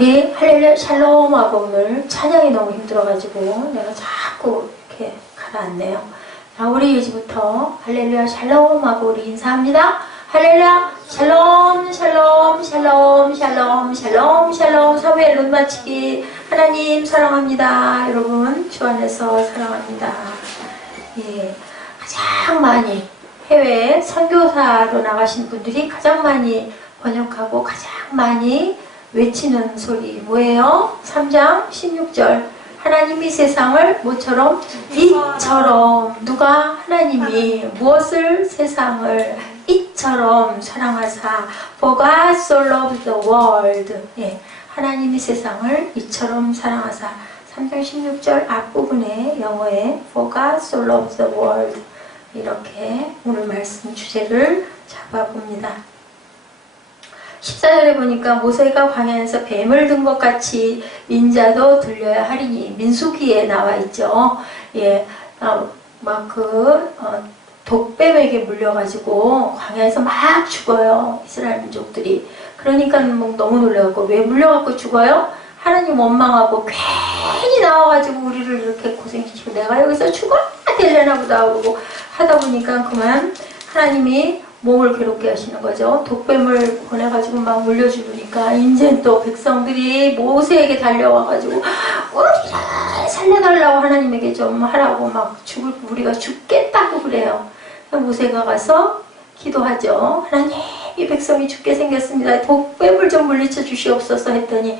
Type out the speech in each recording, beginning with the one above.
우리 할렐루야 샬롬하고 오늘 찬양이 너무 힘들어가지고 내가 자꾸 이렇게 가라앉네요. 자, 우리 이제부터 할렐루야 샬롬하고 우리 인사합니다. 할렐루야 샬롬 샬롬 샬롬 샬롬 샬롬 샬롬. 사무엘 눈 맞추기. 하나님 사랑합니다. 여러분 주 안에서 사랑합니다. 예, 가장 많이 해외 선교사로 나가신 분들이 가장 많이 번역하고 가장 많이 외치는 소리 뭐예요? 3장 16절. 하나님이 세상을 뭐처럼? 이처럼. 누가? 하나님이 무엇을? 세상을 이처럼 사랑하사. For God so loved the world. 예, 하나님이 세상을 이처럼 사랑하사. 3장 16절 앞부분에 영어에 For God so loved the world. 이렇게 오늘 말씀 주제를 잡아봅니다. 14절에 보니까 모세가 광야에서 뱀을 든 것 같이 인자도 들려야 하리니. 민수기에 나와 있죠. 예, 독뱀에게 물려가지고 광야에서 막 죽어요. 이스라엘 민족들이. 그러니까 뭐 너무 놀라고 왜 물려갖고 죽어요? 하나님 원망하고 괜히 나와가지고 우리를 이렇게 고생시키고 내가 여기서 죽어야 되려나 보다 그러고 하다 보니까 그만 하나님이 몸을 괴롭게 하시는 거죠. 독뱀을 보내가지고 막 물려주니까 이제 또 백성들이 모세에게 달려와가지고 우리를 살려달라고 하나님에게 좀 하라고 막 우리가 죽겠다고 그래요. 모세가 가서 기도하죠. 하나님 이 백성이 죽게 생겼습니다. 독뱀을 좀 물리쳐 주시옵소서 했더니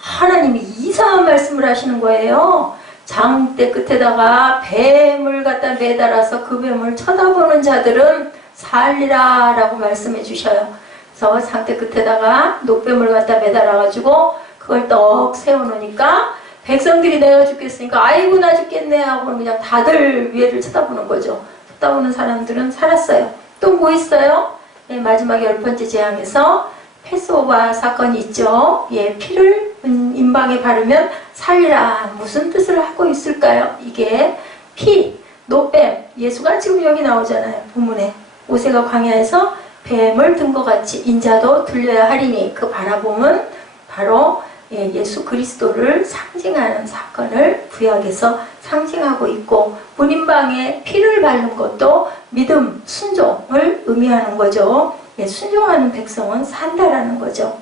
하나님이 이상한 말씀을 하시는 거예요. 장대 끝에다가 뱀을 갖다 매달아서 그 뱀을 쳐다보는 자들은 살리라 라고 말씀해 주셔요. 그래서 상대 끝에다가 녹뱀을 갖다 매달아가지고 그걸 떡 세워놓으니까 백성들이 내가 죽겠으니까 아이고 나 죽겠네 하고 그냥 다들 위에를 쳐다보는 거죠. 쳐다보는 사람들은 살았어요. 또 뭐 있어요? 네, 마지막 10번째 재앙에서 패스오버 사건이 있죠. 예, 피를 임방에 바르면 살리라. 무슨 뜻을 하고 있을까요? 이게 피, 노뱀, 예수가 지금 여기 나오잖아요. 본문에. 모세가 광야에서 뱀을 든 것 같이 인자도 들려야 하리니. 그 바라봄은 바로 예수 그리스도를 상징하는 사건을 구약에서 상징하고 있고, 문인방에 피를 바른 것도 믿음, 순종을 의미하는 거죠. 순종하는 백성은 산다라는 거죠.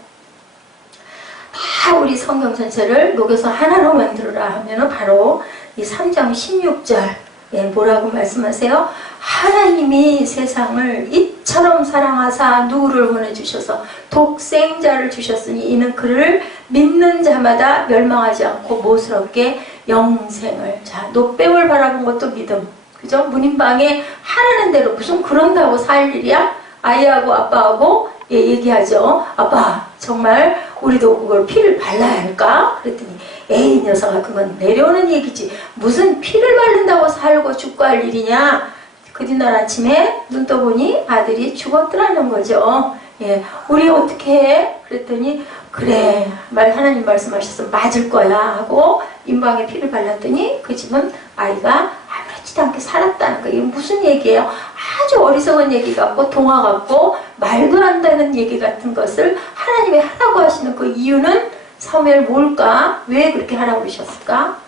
다 우리 성경 전체를 녹여서 하나로 만들어라 하면은 바로 이 3장 16절 뭐라고 말씀하세요? 하나님이 세상을 이처럼 사랑하사 누구를 보내주셔서 독생자를 주셨으니 이는 그를 믿는 자마다 멸망하지 않고 무엇스럽게 영생을. 자, 노뱀을 바라본 것도 믿음. 그죠? 문인방에 하라는 대로 무슨 그런다고 살 일이야? 아이하고 아빠하고 얘기하죠. 아빠 정말 우리도 그걸 피를 발라야 할까? 그랬더니 에이 녀석아 그건 내려오는 얘기지. 무슨 피를 바른다고 살고 죽고 할 일이냐. 그 뒤날 아침에 눈 떠보니 아들이 죽었더라는 거죠. 예, 우리 어떻게 해? 그랬더니 그래 하나님 말씀하셔서 맞을 거야 하고 임방에 피를 발랐더니 그 집은 아이가 아무렇지도 않게 살았다는 거예요. 이게 무슨 얘기예요? 아주 어리석은 얘기 같고 동화 같고 말도 안 되는 얘기 같은 것을 하나님이 하라고 하시는 그 이유는 사무엘 뭘까? 왜 그렇게 하라고 그러셨을까?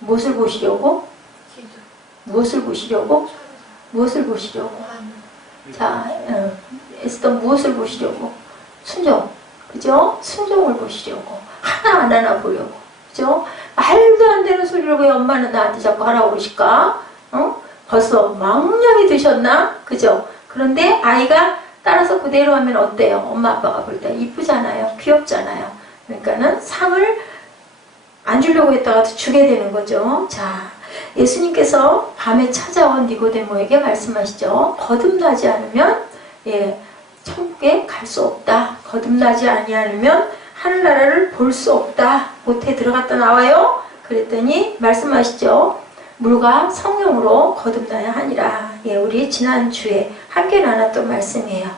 무엇을 보시려고? 무엇을 보시려고? 무엇을 보시려고? 자, 에스더 무엇을 보시려고? 순종. 그죠? 순종을 보시려고. 하나 보려고. 그죠? 말도 안 되는 소리를 왜 엄마는 나한테 자꾸 하라고 그러실까? 벌써 망령이 드셨나? 그죠? 그런데 아이가 따라서 그대로 하면 어때요? 엄마 아빠가 볼 때 이쁘잖아요. 귀엽잖아요. 그러니까는 상을 안 주려고 했다가 주게 되는 거죠. 자, 예수님께서 밤에 찾아온 니고데모에게 말씀하시죠. 거듭나지 않으면 천국에 갈 수 없다. 거듭나지 아니하면 하늘나라를 볼 수 없다. 못해 들어갔다 나와요. 그랬더니 말씀하시죠. 물과 성령으로 거듭나야 하니라. 우리 지난주에 함께 나눴던 말씀이에요.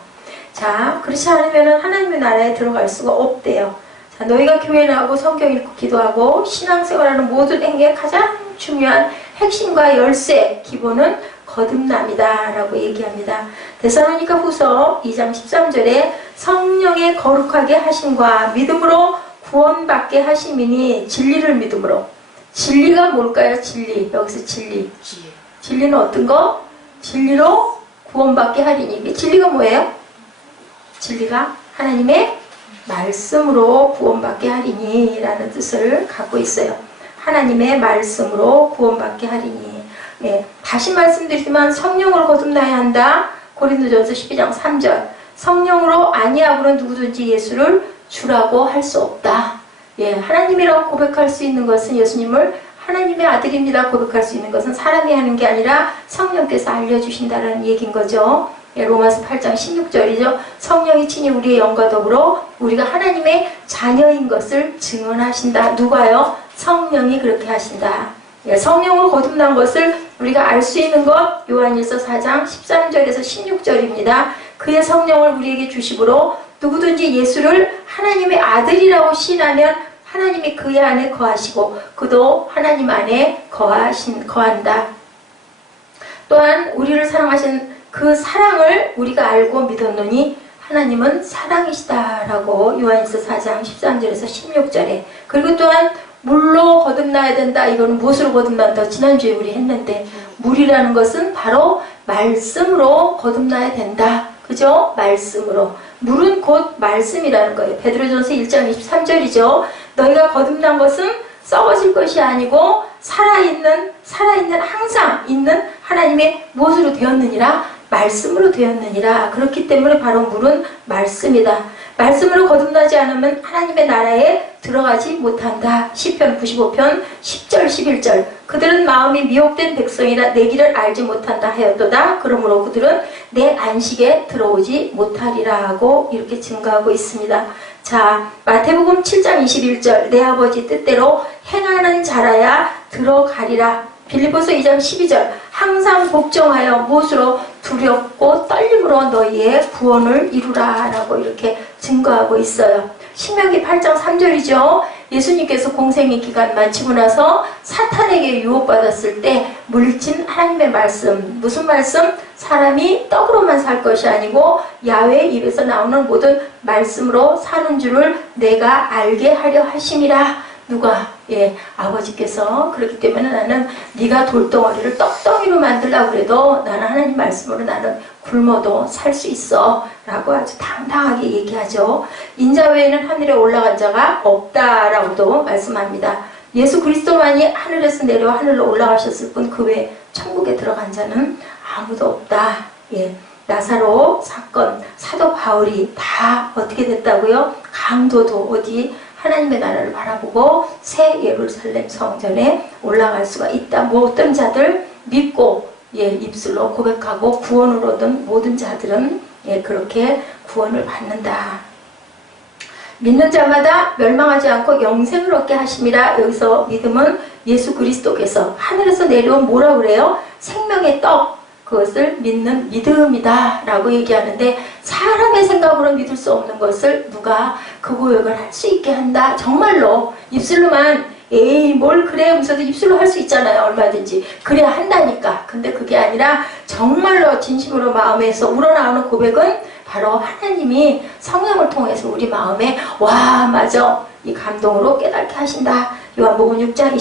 자, 그렇지 않으면 하나님의 나라에 들어갈 수가 없대요. 자, 너희가 교회 나가고 성경 읽고 기도하고 신앙생활하는 모든 행위의 가장 중요한 핵심과 열쇠, 기본은 거듭남이다 라고 얘기합니다. 데살로니가 후서 2장 13절에 성령의 거룩하게 하심과 믿음으로 구원받게 하심이니 진리를 믿음으로. 진리가 뭘까요? 진리. 여기서 진리. 진리는 어떤 거? 진리로 구원받게 하리니. 진리가 뭐예요? 진리가 하나님의 말씀으로 구원받게 하리니 라는 뜻을 갖고 있어요. 하나님의 말씀으로 구원받게 하리니. 예, 다시 말씀드리지만 성령으로 거듭나야 한다. 고린도전서 12장 3절. 성령으로 아니하고는 누구든지 예수를 주라고 할 수 없다. 예, 하나님이라고 고백할 수 있는 것은 예수님을 하나님의 아들입니다 고백할 수 있는 것은 사람이 하는 게 아니라 성령께서 알려주신다는 얘기인 거죠. 예, 로마서 8장 16절이죠. 성령이 친히 우리의 영과 더불어 우리가 하나님의 자녀인 것을 증언하신다. 누가요? 성령이 그렇게 하신다. 예, 성령으로 거듭난 것을 우리가 알 수 있는 것 요한일서 4장 13절에서 16절입니다. 그의 성령을 우리에게 주심으로 누구든지 예수를 하나님의 아들이라고 시인하면 하나님이 그의 안에 거하시고 그도 하나님 안에 거한다. 또한 우리를 사랑하신 그 사랑을 우리가 알고 믿었노니 하나님은 사랑이시다라고 요한일서 4장 13절에서 16절에. 그리고 또한 물로 거듭나야 된다. 이거는 무엇으로 거듭난다? 지난주에 우리 했는데 물이라는 것은 바로 말씀으로 거듭나야 된다. 그죠? 말씀으로. 물은 곧 말씀이라는 거예요. 베드로전서 1장 23절이죠. 너희가 거듭난 것은 썩어질 것이 아니고 살아있는 항상 있는 하나님의 무엇으로 되었느니라? 말씀으로 되었느니라. 그렇기 때문에 바로 물은 말씀이다. 말씀으로 거듭나지 않으면 하나님의 나라에 들어가지 못한다. 시편 95편 10절 11절. 그들은 마음이 미혹된 백성이라 내 길을 알지 못한다 하였도다. 그러므로 그들은 내 안식에 들어오지 못하리라 하고 이렇게 증거하고 있습니다. 자, 마태복음 7장 21절. 내 아버지 뜻대로 행하는 자라야 들어가리라. 빌립보서 2장 12절. 항상 복종하여 무엇으로? 두렵고 떨림으로 너희의 구원을 이루라 라고 이렇게 증거하고 있어요. 신명기 8장 3절이죠. 예수님께서 공생의 기간 마치고 나서 사탄에게 유혹받았을 때 물리친 하나님의 말씀. 무슨 말씀? 사람이 떡으로만 살 것이 아니고 야훼 입에서 나오는 모든 말씀으로 사는 줄을 내가 알게 하려 하심이라. 누가? 예, 아버지께서. 그렇기 때문에 나는 네가 돌덩어리를 떡덩이로 만들려고 그래도 나는 하나님 말씀으로 나는 굶어도 살 수 있어 라고 아주 당당하게 얘기하죠. 인자 외에는 하늘에 올라간 자가 없다라고도 말씀합니다. 예수 그리스도만이 하늘에서 내려와 하늘로 올라가셨을 뿐 그 외에 천국에 들어간 자는 아무도 없다. 예, 나사로 사건, 사도 바울이 다 어떻게 됐다고요? 강도도 어디? 하나님의 나라를 바라보고 새 예루살렘 성전에 올라갈 수가 있다. 모든 자들 믿고 예, 입술로 고백하고 구원을 얻은 모든 자들은 예, 그렇게 구원을 받는다. 믿는 자마다 멸망하지 않고 영생을 얻게 하심이라. 여기서 믿음은 예수 그리스도께서 하늘에서 내려온 뭐라 그래요? 생명의 떡. 그것을 믿는 믿음이다 라고 얘기하는데 사람의 생각으로 믿을 수 없는 것을 누가 그 고백을 할 수 있게 한다. 정말로 입술로만 에이 뭘 그래 하면서도 입술로 할 수 있잖아요. 얼마든지 그래야 한다니까. 근데 그게 아니라 정말로 진심으로 마음에서 우러나오는 고백은 바로 하나님이 성령을 통해서 우리 마음에 와 맞아 이 감동으로 깨닫게 하신다. 요한복음 6장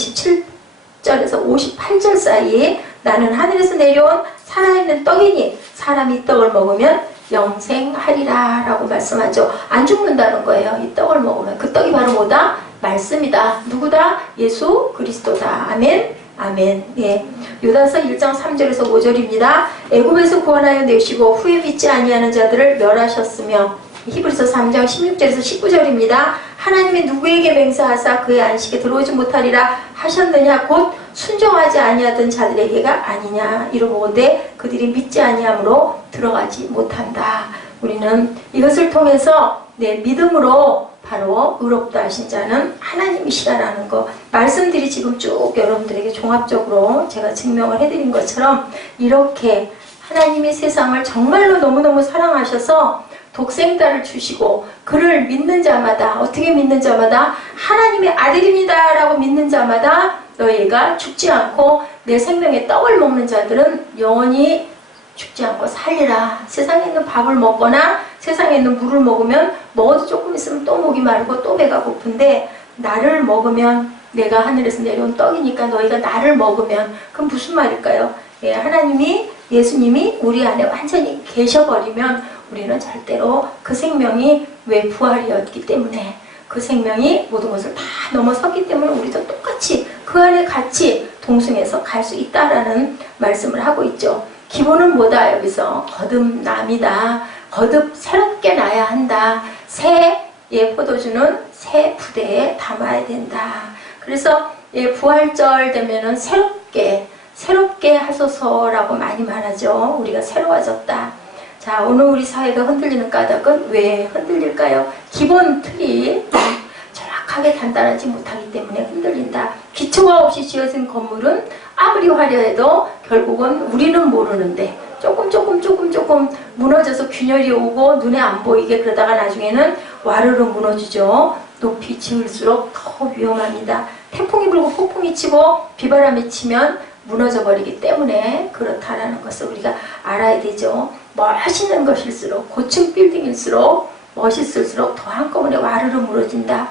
27절에서 58절 사이에 나는 하늘에서 내려온 살아있는 떡이니 사람이 이 떡을 먹으면 영생하리라 라고 말씀하죠. 안 죽는다는 거예요. 이 떡을 먹으면. 그 떡이 바로 뭐다? 말씀이다. 누구다? 예수 그리스도다. 아멘. 아멘. 예. 요단서 1장 3절에서 5절입니다. 애굽에서 구원하여 내시고 후에 믿지 아니하는 자들을 멸하셨으며. 히브리서 3장 16절에서 19절입니다. 하나님이 누구에게 맹세하사 그의 안식에 들어오지 못하리라 하셨느냐? 곧 순종하지 아니하던 자들에게가 아니냐 이러보건대 그들이 믿지 아니함으로 들어가지 못한다. 우리는 이것을 통해서 내 믿음으로 바로 의롭다 하신 자는 하나님이시다라는 거 말씀들이 지금 쭉 여러분들에게 종합적으로 제가 증명을 해드린 것처럼 이렇게 하나님이 세상을 정말로 너무너무 사랑하셔서 독생자를 주시고 그를 믿는 자마다 어떻게 믿는 자마다 하나님의 아들입니다 라고 믿는 자마다 너희가 죽지 않고 내 생명의 떡을 먹는 자들은 영원히 죽지 않고 살리라. 세상에 있는 밥을 먹거나 세상에 있는 물을 먹으면 먹어도 조금 있으면 또 목이 마르고 또 배가 고픈데, 나를 먹으면 내가 하늘에서 내려온 떡이니까 너희가 나를 먹으면, 그럼 무슨 말일까요? 예, 하나님이, 예수님이 우리 안에 완전히 계셔버리면 우리는 절대로 그 생명이, 왜 부활이었기 때문에, 그 생명이 모든 것을 다 넘어섰기 때문에 우리도 똑같이 그 안에 같이 동승해서 갈 수 있다라는 말씀을 하고 있죠. 기본은 뭐다? 여기서 거듭남이다. 거듭 새롭게 나야 한다. 새 포도주는 새 부대에 담아야 된다. 그래서 부활절 되면은 새롭게 하소서라고 많이 말하죠. 우리가 새로워졌다. 자, 오늘 우리 사회가 흔들리는 까닭은 왜 흔들릴까요? 기본 틀이 정확하게 단단하지 못하기 때문에 흔들린다. 기초가 없이 지어진 건물은 아무리 화려해도 결국은 우리는 모르는데 조금 무너져서 균열이 오고 눈에 안 보이게 그러다가 나중에는 와르르 무너지죠. 높이 지을수록 더 위험합니다. 태풍이 불고 폭풍이 치고 비바람이 치면 무너져 버리기 때문에 그렇다라는 것을 우리가 알아야 되죠. 멋있는 것일수록, 고층 빌딩일수록, 멋있을수록 더 한꺼번에 와르르 무너진다.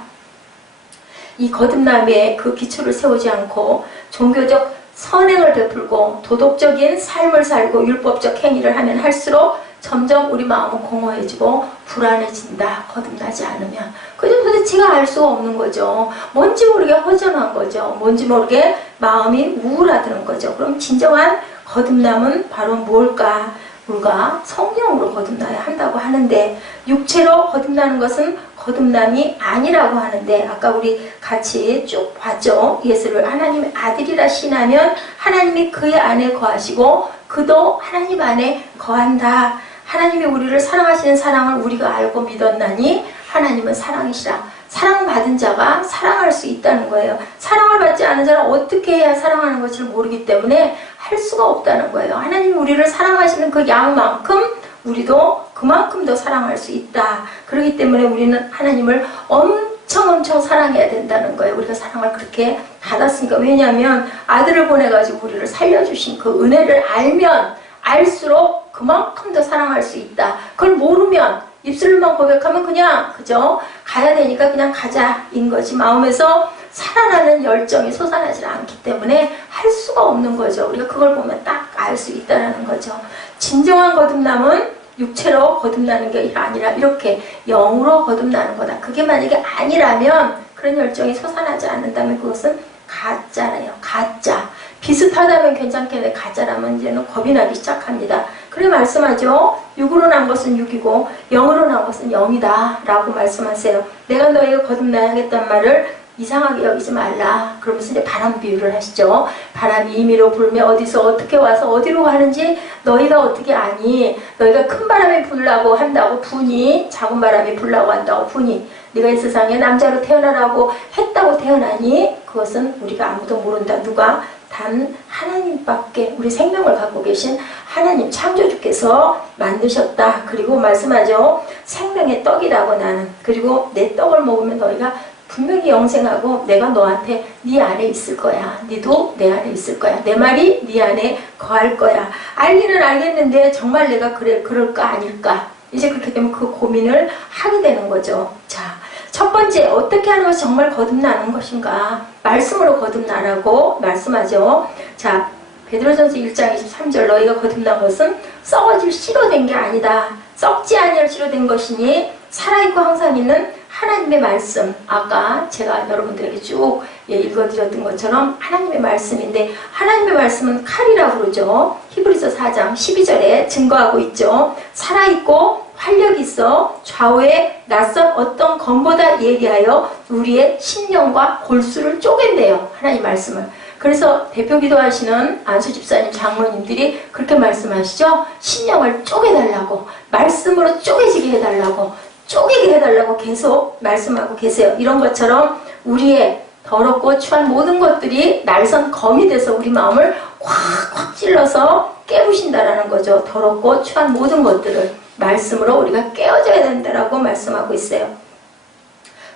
이 거듭남의 그 기초를 세우지 않고 종교적 선행을 베풀고 도덕적인 삶을 살고 율법적 행위를 하면 할수록 점점 우리 마음은 공허해지고 불안해진다. 거듭나지 않으면. 그저 도대체가 알 수가 없는 거죠. 뭔지 모르게 허전한 거죠. 뭔지 모르게 마음이 우울하다는 거죠. 그럼 진정한 거듭남은 바로 뭘까? 우리가 성령으로 거듭나야 한다고 하는데, 육체로 거듭나는 것은 거듭남이 아니라고 하는데, 아까 우리 같이 쭉 봤죠. 예수를 하나님의 아들이라 신하면 하나님이 그의 안에 거하시고 그도 하나님 안에 거한다. 하나님이 우리를 사랑하시는 사랑을 우리가 알고 믿었나니 하나님은 사랑이시라. 사랑받은 자가 사랑할 수 있다는 거예요. 사랑을 받지 않은 자는 어떻게 해야 사랑하는 것을 모르기 때문에 할 수가 없다는 거예요. 하나님이 우리를 사랑하시는 그 양만큼 우리도 그만큼 더 사랑할 수 있다. 그렇기 때문에 우리는 하나님을 엄청 사랑해야 된다는 거예요. 우리가 사랑을 그렇게 받았으니까. 왜냐하면 아들을 보내가지고 우리를 살려주신 그 은혜를 알면 알수록 그만큼 더 사랑할 수 있다. 그걸 모르면 입술로만 고백하면 그냥 그죠? 가야 되니까 그냥 가자인 거지. 마음에서 살아나는 열정이 솟아나지 않기 때문에 할 수가 없는 거죠. 우리가 그걸 보면 딱 알 수 있다는 거죠. 진정한 거듭남은 육체로 거듭나는 게 아니라 이렇게 영으로 거듭나는 거다. 그게 만약에 아니라면, 그런 열정이 솟아나지 않는다면 그것은 가짜래요. 가짜. 비슷하다면 괜찮겠는데 가짜라면 이제는 겁이 나기 시작합니다. 그래 말씀하죠. 육으로 난 것은 육이고 영으로 난 것은 영이다 라고 말씀하세요. 내가 너희가 거듭나야 하겠다는 말을 이상하게 여기지 말라. 그러면서 이제 바람 비유를 하시죠. 바람이 임의로 불며 어디서 어떻게 와서 어디로 가는지 너희가 어떻게 아니? 너희가 큰 바람이 불라고 한다고 부니, 작은 바람이 불라고 한다고 부니, 네가 이 세상에 남자로 태어나라고 했다고 태어나니? 그것은 우리가 아무도 모른다. 누가? 단 하나님밖에, 우리 생명을 갖고 계신 하나님 창조주께서 만드셨다. 그리고 말씀하죠. 생명의 떡이라고 나는. 그리고 내 떡을 먹으면 너희가 분명히 영생하고 내가 너한테 네 안에 있을 거야. 네도 내 안에 있을 거야. 내 말이 네 안에 거할 거야. 알기는 알겠는데 정말 내가 그럴까 아닐까? 이제 그렇게 되면 그 고민을 하게 되는 거죠. 자, 첫 번째, 어떻게 하는 것이 정말 거듭나는 것인가? 말씀으로 거듭나라고 말씀하죠. 자, 베드로전서 1장 23절, 너희가 거듭난 것은 썩어질 씨로 된 게 아니다. 썩지 아니할 씨로 된 것이니 살아있고 항상 있는 하나님의 말씀. 아까 제가 여러분들에게 쭉 읽어드렸던 것처럼 하나님의 말씀인데, 하나님의 말씀은 칼이라고 그러죠. 히브리서 4장 12절에 증거하고 있죠. 살아있고 활력이 있어 좌우에 낯선 어떤 검보다 예리하여 우리의 심령과 골수를 쪼갠대요. 하나님 말씀을. 그래서 대표 기도하시는 안수 집사님, 장로님들이 그렇게 말씀하시죠. 심령을 쪼개달라고, 말씀으로 쪼개지게 해달라고, 쪼개게 해달라고 계속 말씀하고 계세요. 이런 것처럼 우리의 더럽고 추한 모든 것들이 날선 검이 돼서 우리 마음을 확 찔러서 깨부신다라는 거죠. 더럽고 추한 모든 것들을 말씀으로 우리가 깨어져야 된다라고 말씀하고 있어요.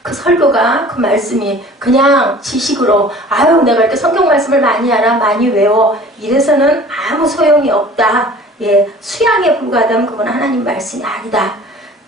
그 설교가 그 말씀이 그냥 지식으로 아유 내가 이렇게 성경 말씀을 많이 알아 많이 외워 이래서는 아무 소용이 없다. 예, 수양에 불과하다면 그건 하나님 말씀이 아니다.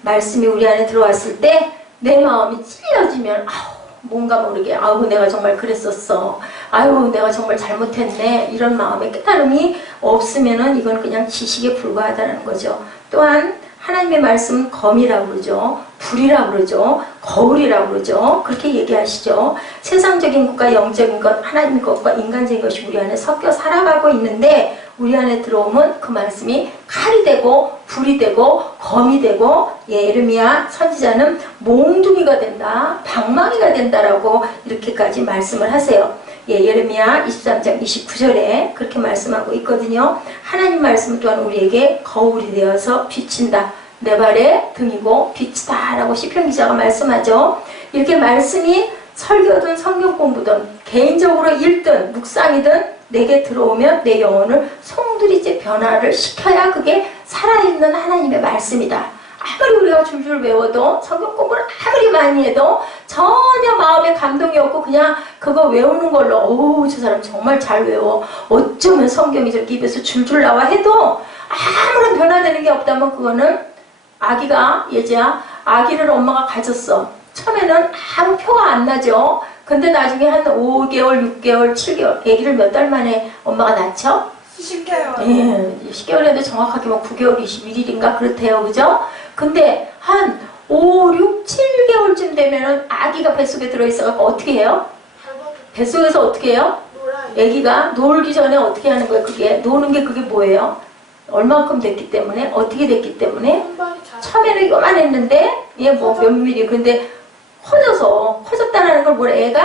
말씀이 우리 안에 들어왔을 때 내 마음이 찔려지면 아우 뭔가 모르게 아우 내가 정말 그랬었어. 아유 내가 정말 잘못했네. 이런 마음의 깨달음이 없으면은 이건 그냥 지식에 불과하다는 거죠. 또한 하나님의 말씀 검이라고 그러죠. 불이라고 그러죠. 거울이라고 그러죠. 그렇게 얘기하시죠. 세상적인 것과 영적인 것, 하나님 것과 인간적인 것이 우리 안에 섞여 살아가고 있는데 우리 안에 들어오면 그 말씀이 칼이 되고 불이 되고 검이 되고 예레미야 선지자는 몽둥이가 된다. 방망이가 된다라고 이렇게까지 말씀을 하세요. 예, 예레미야 23장 29절에 그렇게 말씀하고 있거든요. 하나님 말씀 또한 우리에게 거울이 되어서 비친다. 내 발의 등이고 빛이다 라고 시편 기자가 말씀하죠. 이렇게 말씀이 설교든 성경 공부든 개인적으로 읽든 묵상이든 내게 들어오면 내 영혼을 송두리째 변화를 시켜야 그게 살아있는 하나님의 말씀이다. 아무리 우리가 줄줄 외워도 성경 공부를 아무리 많이 해도 전혀 마음에 감동이 없고 그냥 그거 외우는 걸로 어우 저 사람 정말 잘 외워 어쩌면 성경이 저렇게 입에서 줄줄 나와 해도 아무런 변화되는 게 없다면 그거는 아기가 예지야 아기를 엄마가 가졌어. 처음에는 아무 표가 안 나죠. 근데 나중에 한 5개월, 6개월, 7개월 아기를 몇 달 만에 엄마가 낳죠? 10개월. 예, 10개월에도 정확하게 뭐 9개월 21일인가 그렇대요. 그죠? 근데 한 5, 6, 7개월쯤 되면은 아기가 뱃속에 들어있어서 어떻게 해요? 뱃속에서 어떻게 해요? 아기가 놀기 전에 어떻게 하는 거예요? 그게 노는 게 그게 뭐예요? 얼마큼 됐기 때문에 어떻게 됐기 때문에 처음에는 요만했는데 얘 뭐 몇 미리 근데 커졌다는 걸 뭐래? 애가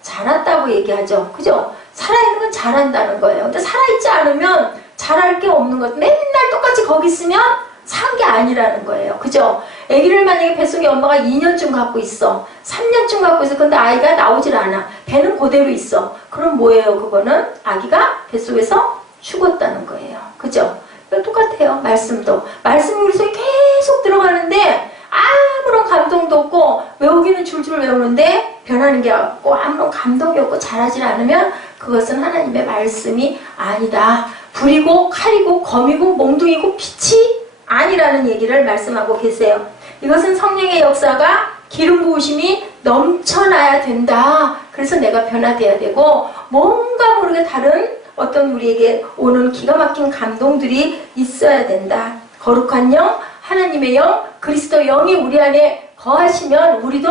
자랐다고 얘기하죠. 그죠? 살아있는 건 자란다는 거예요. 근데 살아있지 않으면 자랄 게 없는 것. 맨날 똑같이 거기 있으면 산 게 아니라는 거예요. 그죠? 아기를 만약에 뱃속에 엄마가 2년쯤 갖고 있어. 3년쯤 갖고 있어. 근데 아이가 나오질 않아. 배는 그대로 있어. 그럼 뭐예요? 그거는 아기가 뱃속에서 죽었다는 거예요. 그죠? 똑같아요. 말씀도. 말씀이 우리 속에 계속 들어가는데 아무런 감동도 없고 외우기는 줄줄 외우는데 변하는 게 없고 아무런 감동이 없고 잘하지 않으면 그것은 하나님의 말씀이 아니다. 불이고 칼이고 검이고 몽둥이고 빛이 아니라는 얘기를 말씀하고 계세요. 이것은 성령의 역사가 기름 부으심이 넘쳐나야 된다. 그래서 내가 변화돼야 되고 뭔가 모르게 다른 어떤 우리에게 오는 기가 막힌 감동들이 있어야 된다. 거룩한 영, 하나님의 영, 그리스도 영이 우리 안에 거하시면 우리도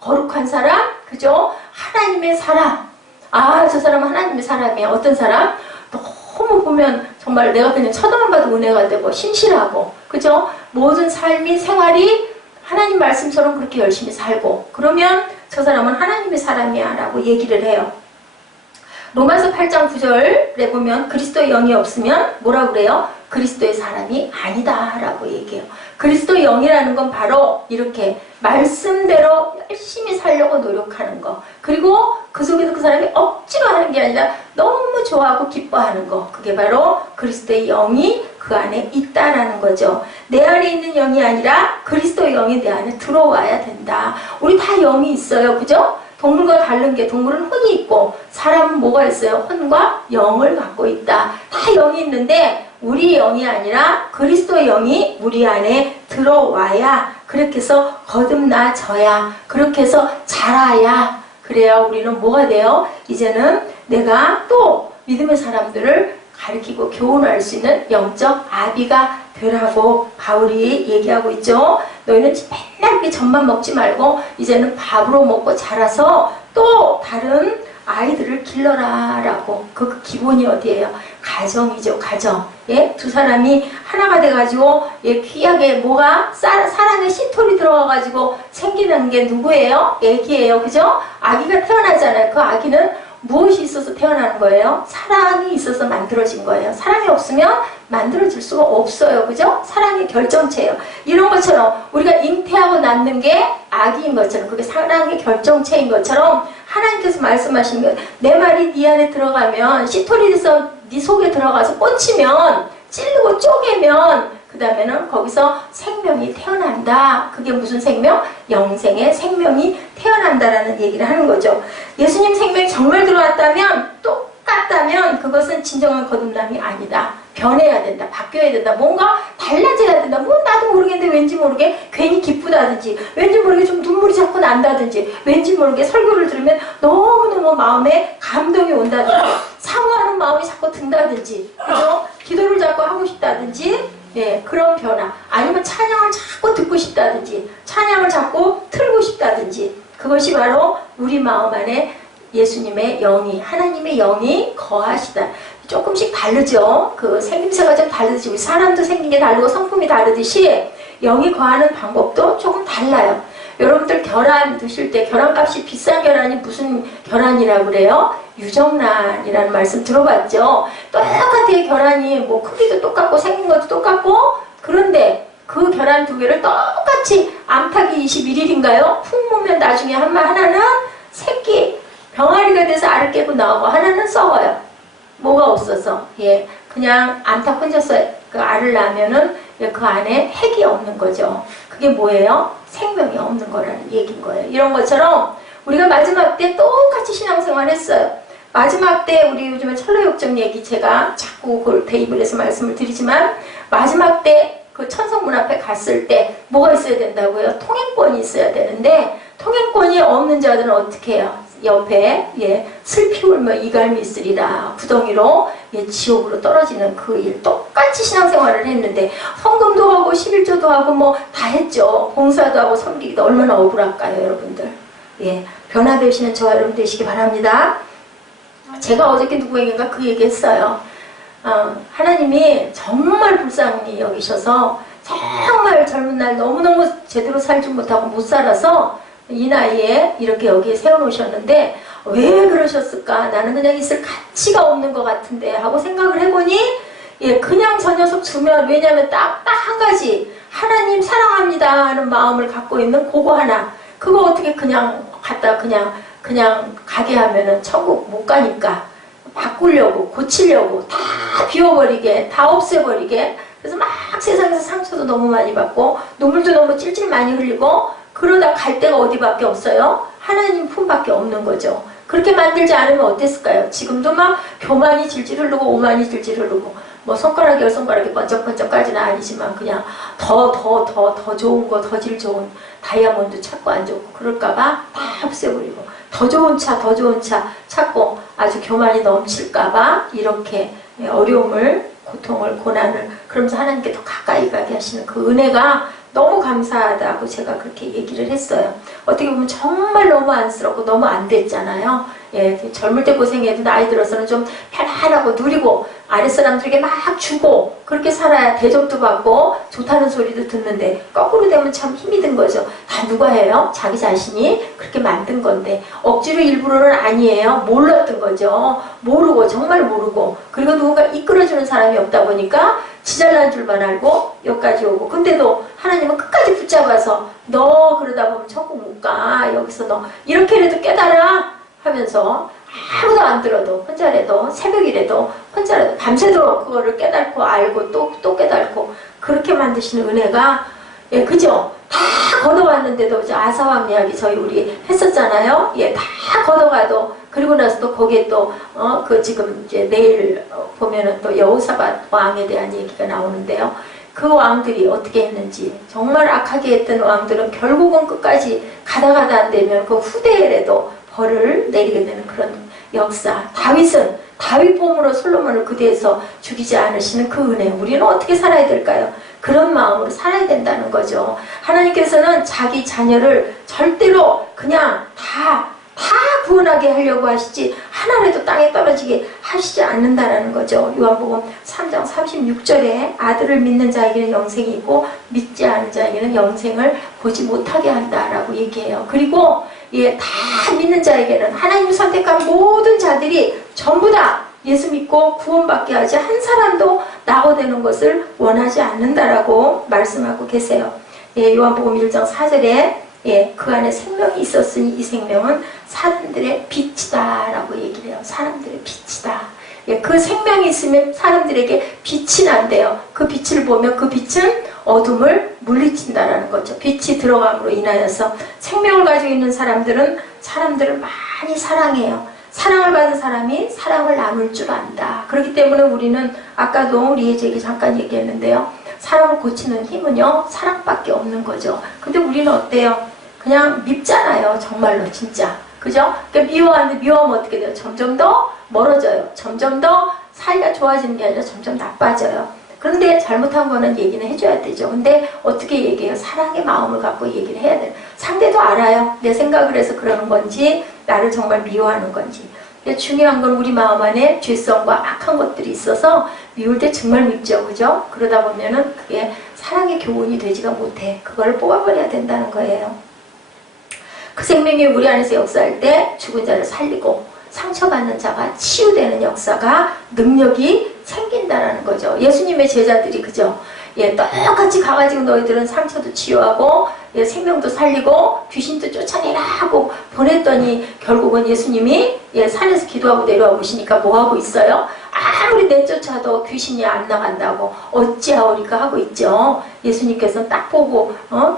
거룩한 사람, 그죠? 하나님의 사람. 아, 저 사람은 하나님의 사람이에요. 어떤 사람? 너무 보면 정말 내가 그냥 쳐다만 봐도 은혜가 되고 신실하고, 그죠? 모든 삶이 생활이 하나님 말씀처럼 그렇게 열심히 살고 그러면 저 사람은 하나님의 사람이야 라고 얘기를 해요. 로마서 8장 9절에 보면 그리스도의 영이 없으면 뭐라고 그래요? 그리스도의 사람이 아니다 라고 얘기해요. 그리스도의 영이라는 건 바로 이렇게 말씀대로 열심히 살려고 노력하는 거, 그리고 그 속에서 그 사람이 억지로 하는 게 아니라 너무 좋아하고 기뻐하는 거, 그게 바로 그리스도의 영이 그 안에 있다라는 거죠. 내 안에 있는 영이 아니라 그리스도의 영이 내 안에 들어와야 된다. 우리 다 영이 있어요. 그죠? 동물과 다른 게 동물은 혼이 있고 사람은 뭐가 있어요? 혼과 영을 갖고 있다. 다 영이 있는데 우리 영이 아니라 그리스도의 영이 우리 안에 들어와야, 그렇게 해서 거듭나져야, 그렇게 해서 자라야, 그래야 우리는 뭐가 돼요? 이제는 내가 또 믿음의 사람들을 가르치고 교훈할 수 있는 영적 아비가 되라고 바울이 얘기하고 있죠. 너희는 맨날 이렇게 젖만 먹지 말고 이제는 밥으로 먹고 자라서 또 다른 아이들을 길러라 라고. 그 기본이 어디예요? 가정이죠. 가정. 예? 두 사람이 하나가 돼가지고 예, 귀하게 뭐가 사랑의 씨톨이 들어가가지고 생기는 게 누구예요? 애기예요. 그죠? 아기가 태어나잖아요. 그 아기는 무엇이 있어서 태어나는 거예요? 사랑이 있어서 만들어진 거예요. 사랑이 없으면 만들어질 수가 없어요. 그죠? 사랑이 결정체예요. 이런 것처럼 우리가 잉태하고 낳는 게 아기인 것처럼, 그게 사랑의 결정체인 것처럼 하나님께서 말씀하시는 거예요. 내 말이 네 안에 들어가면, 씨톨이 돼서 네 속에 들어가서 꽂히면, 찌르고 쪼개면 그 다음에는 거기서 생명이 태어난다. 그게 무슨 생명? 영생의 생명이 태어난다라는 얘기를 하는 거죠. 예수님 생명이 정말 들어왔다면, 똑같다면 그것은 진정한 거듭남이 아니다. 변해야 된다. 바뀌어야 된다. 뭔가 달라져야 된다. 뭐 나도 모르겠는데 왠지 모르게 괜히 기쁘다든지, 왠지 모르게 좀 눈물이 자꾸 난다든지, 왠지 모르게 설교를 들으면 너무너무 마음에 감동이 온다든지, 사모하는 마음이 자꾸 든다든지, 그죠? 기도를 자꾸 하고 싶다든지, 예, 그런 변화. 아니면 찬양을 자꾸 듣고 싶다든지, 찬양을 자꾸 틀고 싶다든지, 그것이 바로 우리 마음 안에 예수님의 영이, 하나님의 영이 거하시다. 조금씩 다르죠. 그 생김새가 좀 다르듯이, 우리 사람도 생긴 게 다르고 성품이 다르듯이 영이 거하는 방법도 조금 달라요. 여러분들 계란 드실 때 계란값이 비싼 계란이 무슨 계란이라고 그래요? 유정란이라는 말씀 들어봤죠? 똑같아요. 계란이 뭐 크기도 똑같고 생긴 것도 똑같고, 그런데 그 계란 두 개를 똑같이 암탉이 21일인가요? 푹 먹으면 나중에 하나는 새끼 병아리가 돼서 알을 깨고 나오고, 하나는 썩어요. 뭐가 없어서. 예, 그냥 암탉 혼자서 그 알을 낳으면은 그 안에 핵이 없는 거죠. 그게 뭐예요? 생명이 없는 거라는 얘기인 거예요. 이런 것처럼 우리가 마지막 때 똑같이 신앙생활 했어요. 마지막 때 우리 요즘에 철로역정 얘기 제가 자꾸 그걸 대입을 해서 말씀을 드리지만, 마지막 때 그 천성문 앞에 갔을 때 뭐가 있어야 된다고요? 통행권이 있어야 되는데, 통행권이 없는 자들은 어떻게 해요? 옆에, 예, 슬피 울며 이갈미 있으리라. 구덩이로, 예, 지옥으로 떨어지는 그 일. 똑같이 신앙생활을 했는데, 헌금도 하고 11조도 하고 뭐 다 했죠. 봉사도 하고 섬기기도. 얼마나 억울할까요, 여러분들? 예, 변화되시는 저와 여러분 되시기 바랍니다. 제가 어저께 누구에게인가 그 얘기 했어요. 하나님이 정말 불쌍히 여기셔서 정말 젊은 날 너무너무 제대로 살지 못하고 못 살아서 이 나이에 이렇게 여기에 세워놓으셨는데, 왜 그러셨을까? 나는 그냥 있을 가치가 없는 것 같은데 하고 생각을 해보니, 예, 그냥 저 녀석 주면, 왜냐면 딱 한 가지, 하나님 사랑합니다 하는 마음을 갖고 있는 그거 하나, 그거 어떻게 그냥 갖다 그냥 가게 하면은 천국 못 가니까 바꾸려고, 고치려고, 다 비워버리게, 다 없애버리게. 그래서 막 세상에서 상처도 너무 많이 받고 눈물도 너무 찔찔 많이 흘리고, 그러다 갈 데가 어디밖에 없어요? 하나님 품밖에 없는 거죠. 그렇게 만들지 않으면 어땠을까요? 지금도 막 교만이 질질 흐르고 오만이 질질 흐르고, 뭐 손가락이 10손가락이 번쩍번쩍까지는 아니지만 그냥 더 좋은 거, 더 질 좋은 다이아몬드 찾고 안 좋고, 그럴까봐 다 없애버리고, 더 좋은 차 찾고 아주 교만이 넘칠까봐 이렇게 어려움을, 고통을, 고난을, 그러면서 하나님께 더 가까이 가게 하시는 그 은혜가 너무 감사하다고 제가 그렇게 얘기를 했어요. 어떻게 보면 정말 너무 안쓰럽고 너무 안 됐잖아요. 예, 젊을 때 고생해도 나이 들어서는 좀 편안하고 누리고 아랫사람들에게 막 주고 그렇게 살아야 대접도 받고 좋다는 소리도 듣는데, 거꾸로 되면 참 힘이 든 거죠. 다 누가 해요? 자기 자신이 그렇게 만든 건데, 억지로 일부러는 아니에요. 몰랐던 거죠. 모르고, 정말 모르고, 그리고 누군가 이끌어주는 사람이 없다 보니까 지 잘난 줄만 알고 여기까지 오고, 근데도 하나님은 끝까지 붙잡아서 너 그러다 보면 천국 못 가, 여기서 너 이렇게라도 깨달아 하면서, 아무도 안 들어도 혼자라도, 새벽이라도 혼자라도 밤새도록 그거를 깨닫고 알고 또 깨닫고, 그렇게 만드시는 은혜가, 예, 그죠? 다 걷어왔는데도, 아사왕 이야기 저희 우리 했었잖아요. 예, 다 걷어가도, 그리고 나서 또 거기에 또 그 지금 이제 내일 보면은 또 여호사밧 왕에 대한 얘기가 나오는데요. 그 왕들이 어떻게 했는지, 정말 악하게 했던 왕들은 결국은 끝까지 가다 안 되면 그 후대에라도 벌을 내리게 되는 그런 역사. 다윗은 다윗 봄으로 솔로몬을 그대에서 죽이지 않으시는 그 은혜, 우리는 어떻게 살아야 될까요? 그런 마음으로 살아야 된다는 거죠. 하나님께서는 자기 자녀를 절대로 그냥 다 구원하게 하려고 하시지, 하나라도 땅에 떨어지게 하시지 않는다라는 거죠. 요한복음 3장 36절에 아들을 믿는 자에게는 영생이 있고 믿지 않은 자에게는 영생을 보지 못하게 한다라고 얘기해요. 그리고 예, 다 믿는 자에게는, 하나님 선택한 모든 자들이 전부 다 예수 믿고 구원받게 하지 한 사람도 낙오되는 것을 원하지 않는다라고 말씀하고 계세요. 예, 요한복음 1장 4절에 예, 그 안에 생명이 있었으니 이 생명은 사람들의 빛이다 라고 얘기를 해요. 사람들의 빛이다. 예, 그 생명이 있으면 사람들에게 빛이 난대요. 그 빛을 보면 그 빛은 어둠을 물리친다라는 거죠. 빛이 들어감으로 인하여서 생명을 가지고 있는 사람들은 사람들을 많이 사랑해요. 사랑을 받은 사람이 사랑을 나눌 줄 안다. 그렇기 때문에 우리는 아까도 우리 예제에게 잠깐 얘기했는데요. 사람을 고치는 힘은요, 사랑밖에 없는 거죠. 근데 우리는 어때요? 그냥 밉잖아요. 정말로 진짜. 그죠? 그러니까 미워하는데 미워하면 어떻게 돼요? 점점 더 멀어져요. 점점 더 사이가 좋아지는 게 아니라 점점 나빠져요. 그런데 잘못한 거는 얘기는 해줘야 되죠. 근데 어떻게 얘기해요? 사랑의 마음을 갖고 얘기를 해야 돼요. 상대도 알아요. 내 생각을 해서 그러는 건지 나를 정말 미워하는 건지. 중요한 건 우리 마음 안에 죄성과 악한 것들이 있어서 미울 때 정말 밉죠. 그죠? 그러다 보면은 그게 사랑의 교훈이 되지가 못해. 그걸 뽑아버려야 된다는 거예요. 그 생명이 우리 안에서 역사할 때 죽은 자를 살리고 상처받는 자가 치유되는 역사가 능력이 생긴다라는 거죠. 예수님의 제자들이 그죠? 예, 똑같이 가가지고 너희들은 상처도 치유하고 예, 생명도 살리고 귀신도 쫓아내라 하고 보냈더니 결국은 예수님이 예, 산에서 기도하고 내려와 보시니까 뭐하고 있어요? 아무리 내쫓아도 귀신이 안 나간다고 어찌하오리까 하고 있죠. 예수님께서는 딱 보고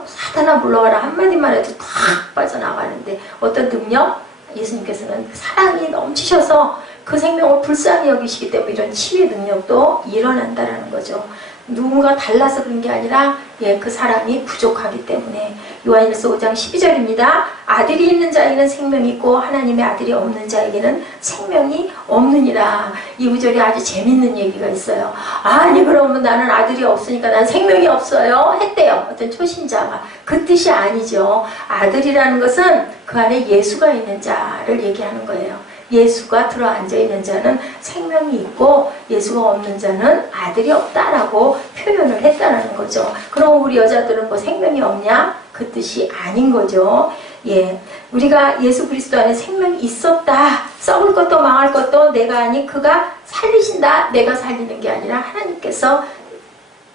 사탄아 물러가라 한마디만 해도 탁 빠져나가는데 어떤 능력? 예수님께서는 사랑이 넘치셔서 그 생명을 불쌍히 여기시기 때문에 이런 치유의 능력도 일어난다라는 거죠. 누군가 달라서 그런 게 아니라 예, 그 사람이 부족하기 때문에. 요한일서 5장 12절입니다. 아들이 있는 자에게는 생명이 있고 하나님의 아들이 없는 자에게는 생명이 없느니라. 이 구절이 아주 재밌는 얘기가 있어요. 아니 그러면 나는 아들이 없으니까 난 생명이 없어요 했대요. 어떤 초신자가. 그 뜻이 아니죠. 아들이라는 것은 그 안에 예수가 있는 자를 얘기하는 거예요. 예수가 들어앉아 있는 자는 생명이 있고 예수가 없는 자는 아들이 없다라고 표현을 했다라는 거죠. 그럼 우리 여자들은 뭐 생명이 없냐? 그 뜻이 아닌 거죠. 예, 우리가 예수 그리스도 안에 생명이 있었다. 썩을 것도 망할 것도 내가 아니 그가 살리신다. 내가 살리는 게 아니라 하나님께서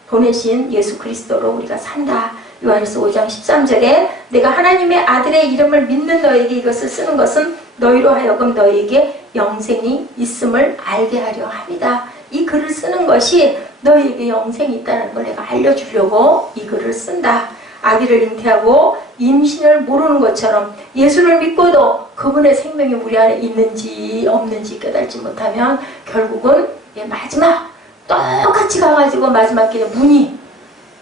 보내신 예수 그리스도로 우리가 산다. 요한일서 5장 13절에 내가 하나님의 아들의 이름을 믿는 너에게 이것을 쓰는 것은 너희로 하여금 너희에게 영생이 있음을 알게 하려 합니다. 이 글을 쓰는 것이 너희에게 영생이 있다는 걸 내가 알려주려고 이 글을 쓴다. 아기를 잉태하고 임신을 모르는 것처럼 예수를 믿고도 그분의 생명이 우리 안에 있는지 없는지 깨달지 못하면 결국은 마지막 똑같이 가가지고 마지막 길에 문이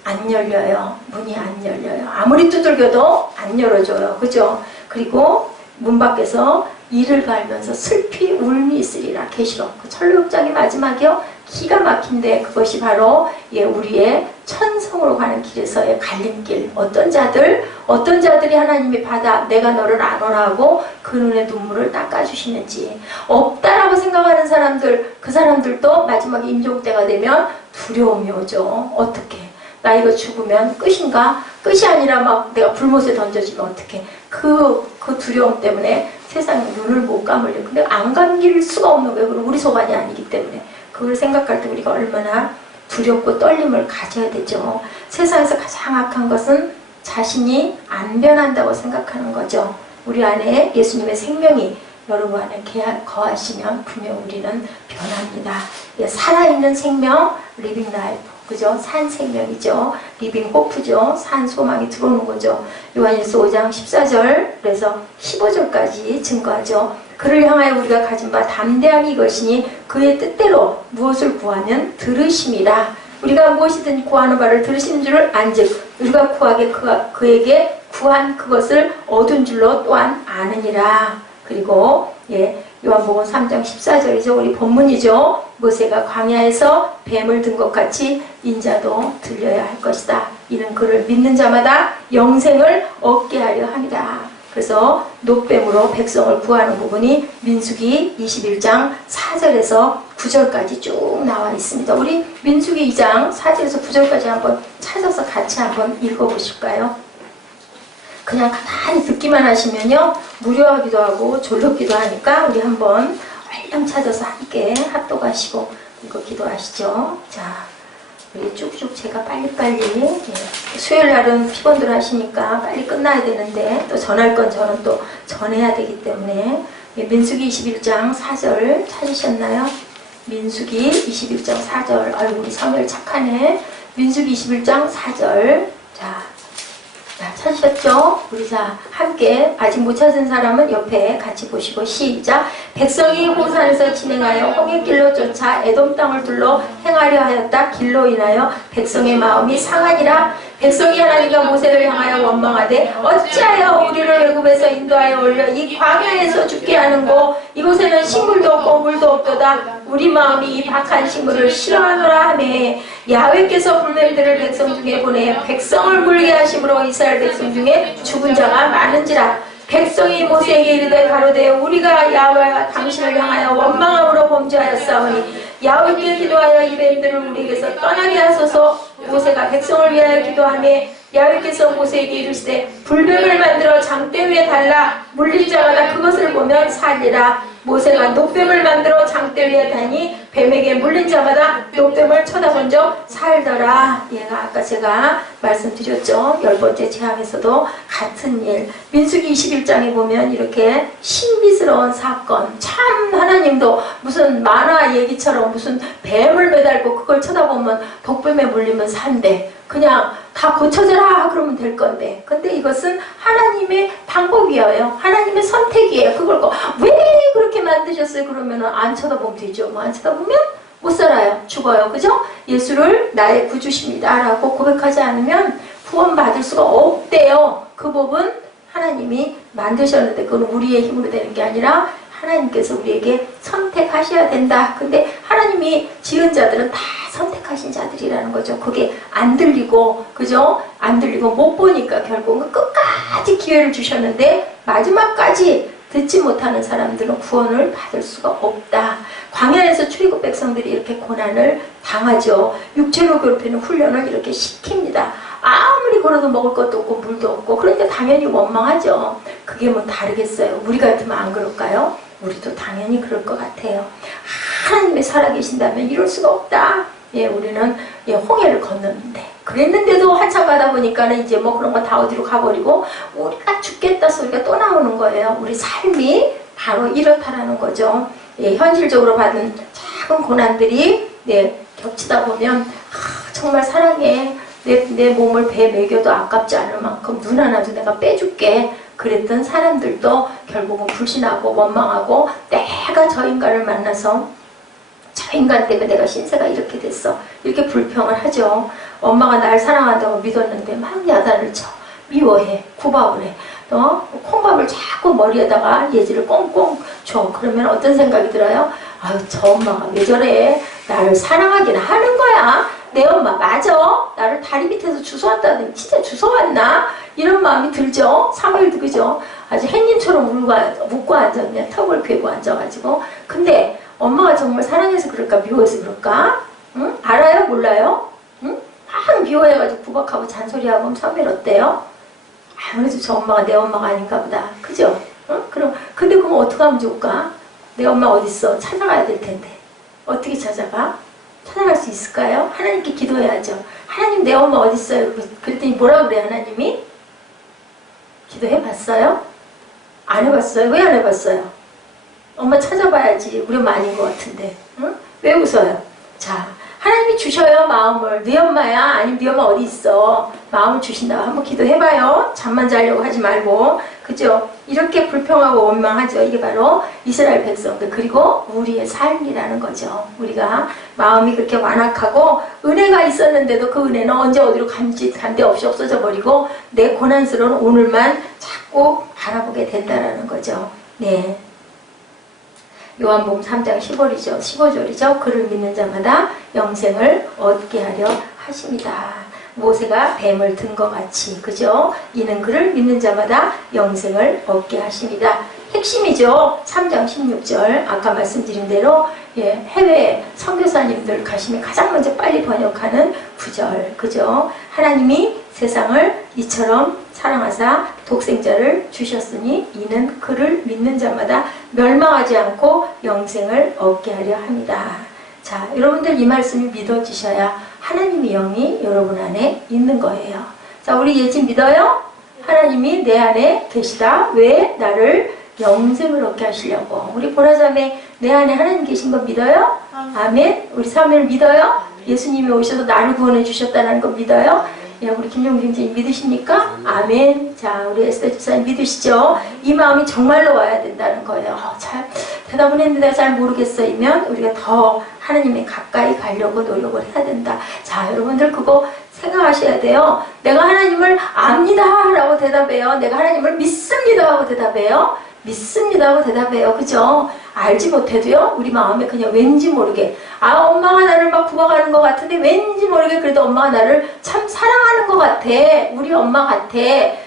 안 열려요. 문이 안 열려요. 아무리 두들겨도 안 열어줘요. 그죠? 그리고 문 밖에서 이를 갈면서 슬피 울미 있으리라. 계시록 그 천루역장의 마지막이요. 기가 막힌데 그것이 바로 우리의 천성으로 가는 길에서의 갈림길. 어떤 자들이 하나님이 받아 내가 너를 안오라 하고 그 눈의 눈물을 닦아주시는지. 없다라고 생각하는 사람들, 그 사람들도 마지막에 임종 때가 되면 두려움이 오죠. 어떻게? 나 이거 죽으면 끝인가? 끝이 아니라 막 내가 불못에 던져지면 어떡해. 그 두려움 때문에 세상에 눈을 못 감으려. 근데 안 감길 수가 없는 거예요. 우리 소관이 아니기 때문에. 그걸 생각할 때 우리가 얼마나 두렵고 떨림을 가져야 되죠. 세상에서 가장 악한 것은 자신이 안 변한다고 생각하는 거죠. 우리 안에 예수님의 생명이 여러분 안에 거하시면 분명 우리는 변합니다. 살아있는 생명, 리빙 라이프. 그죠? 산 생명이죠. 리빙 호프죠. 산 소망이 들어오는 거죠. 요한일서 5장 14절 그래서 15절까지 증거하죠. 그를 향하여 우리가 가진 바 담대함이 이것이니 그의 뜻대로 무엇을 구하면 들으심이라. 우리가 무엇이든 구하는 바를 들으시는 줄을 안즉 우리가 구하게 그에게 구한 그것을 얻은 줄로 또한 아느니라. 그리고 요한복음 3장 14절이죠. 우리 본문이죠. 모세가 광야에서 뱀을 든 것 같이 인자도 들려야 할 것이다. 이는 그를 믿는 자마다 영생을 얻게 하려 합니다. 그래서 노뱀으로 백성을 구하는 부분이 민수기 21장 4절에서 9절까지 쭉 나와 있습니다. 우리 민수기 2장 4절에서 9절까지 한번 찾아서 같이 한번 읽어보실까요? 그냥 가만히 듣기만 하시면요 무료하기도 하고 졸롭기도 하니까 우리 한번 얼른 찾아서 함께 합독하시고 이거 기도하시죠. 자, 우리 쭉쭉 제가 빨리빨리 수요일날은 피곤들 하시니까 빨리 끝나야 되는데 또 전할 건 저는 또 전해야 되기 때문에 민수기 21장 4절 찾으셨나요? 민수기 21장 4절. 아이고 우리 사무엘 착하네. 민수기 21장 4절. 자, 찾으셨죠? 우리 자 함께 아직 못 찾은 사람은 옆에 같이 보시고 시작. 백성이 호산에서 진행하여 홍해길로 쫓아 에돔 땅을 둘러 행하려 하였다. 길로 인하여 백성의 마음이 상하니라. 백성이 하나님과 모세를 향하여 원망하되 어찌하여 우리를 애굽에서 인도하여 올려 이 광야에서 죽게 하는고 이곳에는 식물도 없고 물도 없도다. 우리 마음이 이 박한 식물을 싫어하노라 하매 야훼께서 불뱀들을 백성 중에 보내 백성을 물게 하심으로 이스라엘 백성 중에 죽은 자가 많은지라. 백성이 모세에게 이르되 가로되 우리가 야훼와 당신을 향하여 원망함으로 범죄하였사오니 야훼께 기도하여 이 뱀들을 우리에게서 떠나게 하소서. 모세가 백성을 위하여 기도하며 야훼께서 모세에게 이르시되 불뱀을 만들어 장대 위에 달라 물린 자마다 그것을 보면 살리라. 모세가 녹뱀을 만들어 장대 위에 다니 뱀에게 물린 자마다 녹뱀을 쳐다본 적 살더라. 얘가 아까 제가 말씀드렸죠. 10번째 재앙에서도 같은 일. 민수기 21장에 보면 이렇게 신비스러운 사건. 참 하나님도 무슨 만화 얘기처럼 무슨 뱀을 매달고 그걸 쳐다보면 독뱀에 물리면 산대. 그냥 다 고쳐져라 그러면 될 건데. 근데 이것은 하나님의 방법이에요. 하나님의 선택이에요. 그걸 왜 그렇게 만드셨어요? 그러면 안 쳐다보면 되죠. 뭐 안 쳐다보면 못 살아요. 죽어요. 그죠? 예수를 나의 구주십니다 라고 고백하지 않으면 구원받을 수가 없대요. 그 법은 하나님이 만드셨는데 그건 우리의 힘으로 되는 게 아니라 하나님께서 우리에게 선택하셔야 된다. 근데 하나님이 지은 자들은 다 선택하신 자들이라는 거죠. 그게 안 들리고, 그죠? 안 들리고 못 보니까 결국은 끝까지 기회를 주셨는데 마지막까지 듣지 못하는 사람들은 구원을 받을 수가 없다. 광야에서 출애굽 백성들이 이렇게 고난을 당하죠. 육체로 괴롭히는 훈련을 이렇게 시킵니다. 아무리 걸어도 먹을 것도 없고 물도 없고 그러니까 당연히 원망하죠. 그게 뭐 다르겠어요. 우리 같으면 안 그럴까요? 우리도 당연히 그럴 것 같아요. 하나님이 살아계신다면 이럴 수가 없다. 예, 우리는 홍해를 건넜는데 그랬는데도 한참 가다 보니까는 이제 뭐 그런 거 다 어디로 가버리고 우리가 죽겠다 소리가 또 나오는 거예요. 우리 삶이 바로 이렇다라는 거죠. 예, 현실적으로 받은 작은 고난들이 겹치다 보면 정말 사랑해. 내 몸을 배 먹여도 아깝지 않을 만큼 눈 하나도 내가 빼줄게. 그랬던 사람들도 결국은 불신하고 원망하고 내가 저 인간을 만나서 저 인간 때문에 내가 신세가 이렇게 됐어. 이렇게 불평을 하죠. 엄마가 날 사랑한다고 믿었는데 막 야단을 쳐. 미워해. 구박을 해. 콩밥을 자꾸 머리에다가 예지를 꽁꽁 줘. 그러면 어떤 생각이 들어요? 아유, 저 엄마가 왜 저래? 나를 사랑하긴 하는 거야. 내 엄마 맞아? 나를 다리 밑에서 주워왔다더니 진짜 주워왔나? 이런 마음이 들죠? 사무엘도 그죠? 아주 햇님처럼 웃고 앉았네. 턱을 괴고 앉아가지고. 근데 엄마가 정말 사랑해서 그럴까? 미워해서 그럴까? 응? 알아요? 몰라요? 응? 막 미워해가지고 구박하고 잔소리하고 그럼 사무엘 어때요? 아무래도 저 엄마가 내 엄마가 아닌가 보다. 그죠? 응? 근데 그럼 어떻게 하면 좋을까? 내 엄마 어딨어? 찾아가야 될 텐데. 어떻게 찾아가? 찾아갈 수 있을까요? 하나님께 기도해야죠. 하나님 내 엄마 어딨어요? 그랬더니 뭐라고 그래요 하나님이? 기도해봤어요? 안 해봤어요? 왜 안 해봤어요? 엄마 찾아봐야지. 우리 엄마 아닌 것 같은데. 응? 왜 웃어요? 자, 하나님이 주셔요 마음을. 네 엄마야? 아니면 네 엄마 어디 있어? 마음을 주신다고 한번 기도해봐요. 잠만 자려고 하지 말고. 그죠? 이렇게 불평하고 원망하죠. 이게 바로 이스라엘 백성들 그리고 우리의 삶이라는 거죠. 우리가 마음이 그렇게 완악하고 은혜가 있었는데도 그 은혜는 언제 어디로 간데 없이 없어져 버리고 내 고난스러운 오늘만 자꾸 바라보게 된다는 거죠. 네. 요한복음 3장 15절이죠. 그를 믿는 자마다 영생을 얻게 하려 하십니다. 모세가 뱀을 든 것 같이, 그죠? 이는 그를 믿는 자마다 영생을 얻게 하십니다. 핵심이죠. 3장 16절. 아까 말씀드린 대로 해외 선교사님들 가시면 가장 먼저 빨리 번역하는 구절, 그죠? 하나님이 세상을 이처럼 사랑하사 독생자를 주셨으니 이는 그를 믿는 자마다 멸망하지 않고 영생을 얻게 하려 합니다. 자, 여러분들 이 말씀이 믿어지셔야 하나님의 영이 여러분 안에 있는 거예요. 자, 우리 예진 믿어요? 하나님이 내 안에 계시다. 왜? 나를 영생을 얻게 하시려고. 우리 보라자매 내 안에 하나님 계신 거 믿어요? 아멘. 우리 사모를 믿어요? 예수님이 오셔서 나를 구원해 주셨다는 거 믿어요? 예, 우리 김종국 김지님 믿으십니까? 아멘. 자, 우리 에스더 집사님 믿으시죠? 이 마음이 정말로 와야 된다는 거예요. 잘 대답은 했는데 잘 모르겠어이면 우리가 더 하나님에 가까이 가려고 노력을 해야 된다. 자, 여러분들 그거 생각하셔야 돼요. 내가 하나님을 압니다 라고 대답해요. 내가 하나님을 믿습니다 하고 대답해요. 믿습니다 하고 대답해요. 그죠? 알지 못해도요, 우리 마음에 그냥 왠지 모르게, 엄마가 나를 막 구박하는 것 같은데 왠지 모르게 그래도 엄마가 나를 참 사랑하는 것 같아. 우리 엄마 같아.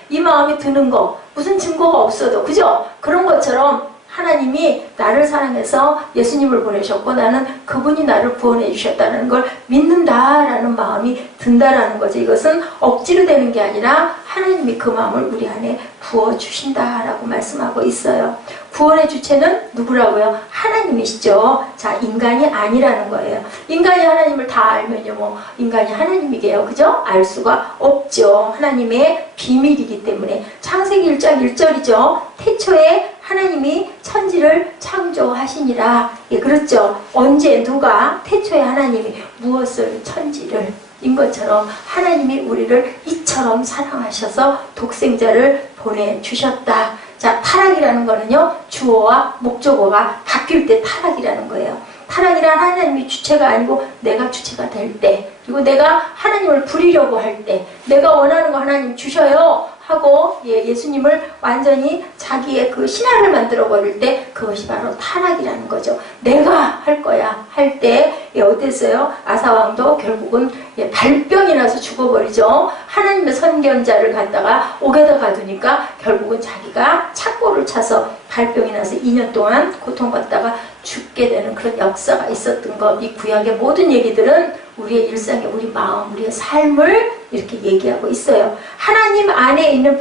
이 마음이 드는 거. 무슨 증거가 없어도. 그죠? 그런 것처럼 하나님이 나를 사랑해서 예수님을 보내셨고 나는 그분이 나를 구원해 주셨다는 걸 믿는다라는 마음이 든다라는 거죠. 이것은 억지로 되는 게 아니라 하나님이 그 마음을 우리 안에 부어주신다라고 말씀하고 있어요. 구원의 주체는 누구라고요? 하나님이시죠. 자, 인간이 아니라는 거예요. 인간이 하나님을 다 알면요, 뭐 인간이 하나님이게요. 그죠? 알 수가 없죠. 하나님의 비밀이기 때문에. 창세기 1장 1절이죠. 태초에 하나님이 천지를 창조하시니라. 예, 그렇죠. 언제 누가 태초에 하나님이 무엇을 천지를 인 것처럼 하나님이 우리를 이처럼 사랑하셔서 독생자를 보내주셨다. 자, 타락이라는 거는요, 주어와 목적어가 바뀔 때 타락이라는 거예요. 타락이란 하나님이 주체가 아니고 내가 주체가 될 때, 그리고 내가 하나님을 부리려고 할 때, 내가 원하는 거 하나님 주셔요 하고 예수님을 완전히 자기의 그 신화를 만들어 버릴 때 그것이 바로 타락이라는 거죠. 내가 할 거야 할 때 어땠어요? 아사왕도 결국은 발병이 나서 죽어버리죠. 하나님의 선견자를 갖다가 옥에다 가두니까 결국은 자기가 착고를 차서 발병이 나서 2년 동안 고통받다가 죽게 되는 그런 역사가 있었던 것. 이 구약의 모든 얘기들은 우리의 일상에 우리 마음, 우리의 삶을 이렇게 얘기하고 있어요. 하나님 안에 있는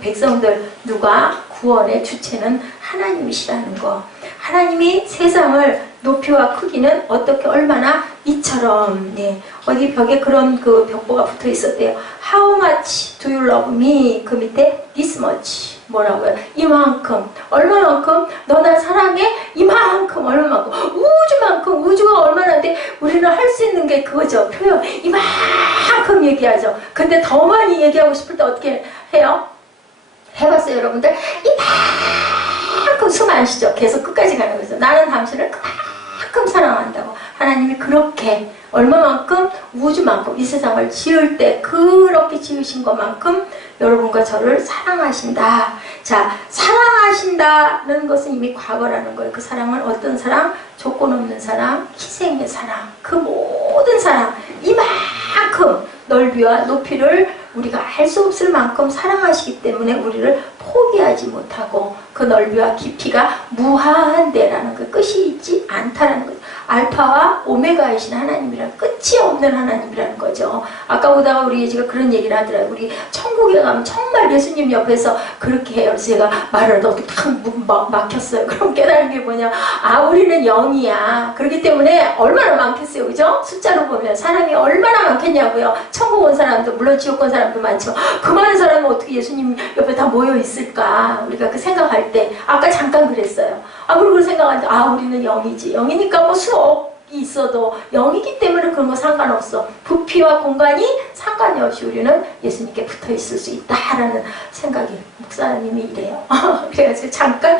백성들, 누가 구원의 주체는 하나님이시라는 거. 하나님이 세상을 높이와 크기는 어떻게 얼마나 이처럼, 어디 벽에 그런 그 벽보가 붙어 있었대요. How much do you love me? 그 밑에 this much. 뭐라고요? 이만큼. 얼마만큼? 너 나 사랑해? 이만큼. 얼마만큼? 우주만큼. 우주가 얼마나인데 우리는 할 수 있는 게 그거죠. 표현. 이만큼 얘기하죠. 근데 더 많이 얘기하고 싶을 때 어떻게 해요? 해봤어요, 여러분들? 이만큼 숨 안 쉬죠. 계속 끝까지 가는 거죠. 나는 당신을 그만큼 사랑한다고. 하나님이 그렇게 얼마만큼? 우주만큼 이 세상을 지을 때 그렇게 지으신 것만큼 여러분과 저를 사랑하신다. 자, 사랑하신다는 것은 이미 과거라는 거예요. 그 사랑은 어떤 사랑? 조건 없는 사랑, 희생의 사랑, 그 모든 사랑, 이만큼 넓이와 높이를 우리가 알 수 없을 만큼 사랑하시기 때문에 우리를 포기하지 못하고 그 넓이와 깊이가 무한대라는 그 끝이 있지 않다라는 거죠. 알파와 오메가이신 하나님이란 끝이 없는 하나님이라는 거죠. 아까 보다가 우리 예지가 그런 얘기를 하더라고요. 우리 천국에 가면 정말 예수님 옆에서 그렇게 해요. 그래서 제가 말을 너무 탁 막혔어요. 그럼 깨달은 게 뭐냐. 우리는 영이야. 그렇기 때문에 얼마나 많겠어요. 그죠? 숫자로 보면 사람이 얼마나 많겠냐고요. 천국 온 사람도 물론 지옥 온 사람도 많지만 그 많은 사람은 어떻게 예수님 옆에 다 모여 있을까. 우리가 그 생각할 때 아까 잠깐 그랬어요. 그리고 생각하는데 우리는 영이지. 영이니까 뭐 수억이 있어도 영이기 때문에 그런 거 상관없어. 부피와 공간이 상관이 없이 우리는 예수님께 붙어 있을 수 있다라는 생각이 목사님이 이래요. 그래가지고 잠깐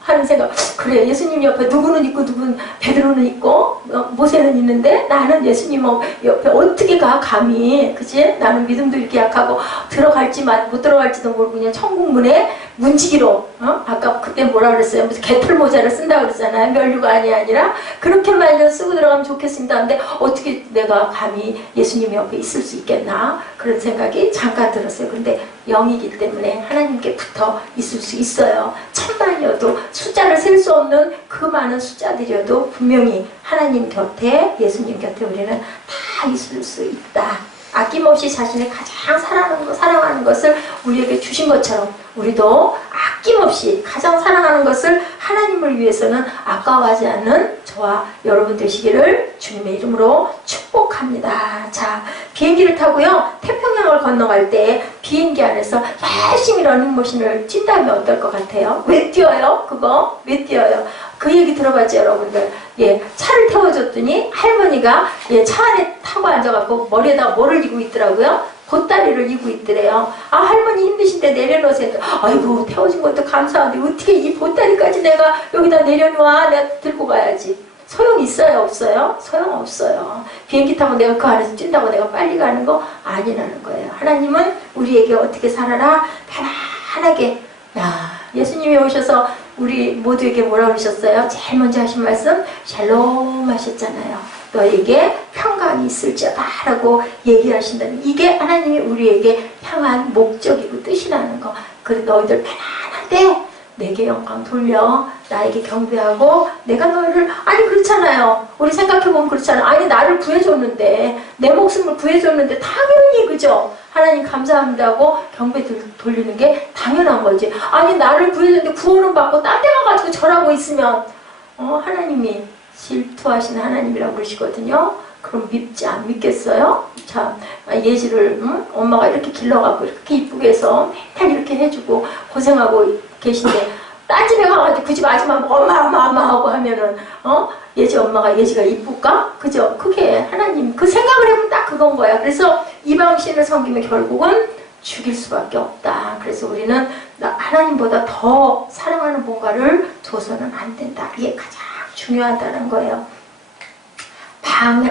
하는 생각. 그래, 예수님 옆에 누구는 있고 누구는 베드로는 있고 모세는 있는데 나는 예수님 옆에 어떻게 가 감히. 그치? 나는 믿음도 이렇게 약하고 들어갈지만 못 들어갈지도 모르고 그냥 천국문에 문지기로 아까 그때 뭐라 그랬어요? 무슨 개털 모자를 쓴다고 그랬잖아요. 면류관이 아니라 그렇게만 좀 쓰고 들어가면 좋겠습니다. 근데 어떻게 내가 감히 예수님 옆에 있을 수 있겠나? 그런 생각이 잠깐 들었어요. 근데 영이기 때문에 하나님께 붙어 있을 수 있어요. 천만이어도 숫자를 셀 수 없는 그 많은 숫자들이어도 분명히 하나님 곁에, 예수님 곁에 우리는 다 있을 수 있다. 아낌없이 자신의 가장 사랑하는 것을 우리에게 주신 것처럼 우리도 아낌없이 가장 사랑하는 것을 하나님을 위해서는 아까워하지 않는 저와 여러분 되시기를 주님의 이름으로 축복합니다. 자, 비행기를 타고요, 태평양을 건너갈 때 비행기 안에서 열심히 러닝머신을 뛴다면 어떨 것 같아요? 왜 뛰어요? 그거? 왜 뛰어요? 그 얘기 들어봤죠, 여러분들? 예, 차를 태워줬더니 할머니가 차 안에 타고 앉아갖고 머리에다가 뭐를 이고 있더라고요? 보따리를 이고 있더래요. 아, 할머니 힘드신데 내려놓으세요. 아이고, 태워준 것도 감사한데 어떻게 이 보따리까지 내가 여기다 내려놓아? 내가 들고 가야지. 소용 있어요, 없어요? 소용 없어요. 비행기 타고 내가 그 안에서 뛴다고 내가 빨리 가는 거 아니라는 거예요. 하나님은 우리에게 어떻게 살아라? 편안하게. 예수님이 오셔서 우리 모두에게 뭐라 그러셨어요? 제일 먼저 하신 말씀 샬롬 하셨잖아요. 너에게 평강이 있을지어다 라고 얘기하신다는, 이게 하나님이 우리에게 향한 목적이고 뜻이라는 거. 그래, 너희들 편안한데 내게 영광 돌려, 나에게 경배하고 내가 너희를, 아니 그렇잖아요. 우리 생각해보면 그렇잖아요. 아니 나를 구해줬는데, 내 목숨을 구해줬는데 당연히, 그죠? 하나님 감사합니다 하고 경배 돌리는 게 당연한 거지. 아니 나를 구해줬는데 구원은 받고 딴 데 가가지고 절하고 있으면 하나님이 질투하시는 하나님이라고 그러시거든요. 그럼 믿지 안 믿겠어요? 자, 예지를 엄마가 이렇게 길러갖고 이렇게 이쁘게 해서 맨날 이렇게 해주고 고생하고 계신데 딴 집에 가가지고 그 집 아줌마 엄마 하고 하면은 예지 엄마가 예지가 이쁠까? 그죠? 그게 하나님 그 생각을 해보면 딱 그건 거야. 그래서 이방신을 섬기면 결국은 죽일 수밖에 없다. 그래서 우리는 하나님보다 더 사랑하는 뭔가를 줘서는 안 된다. 이게 가장 중요하다는 거예요.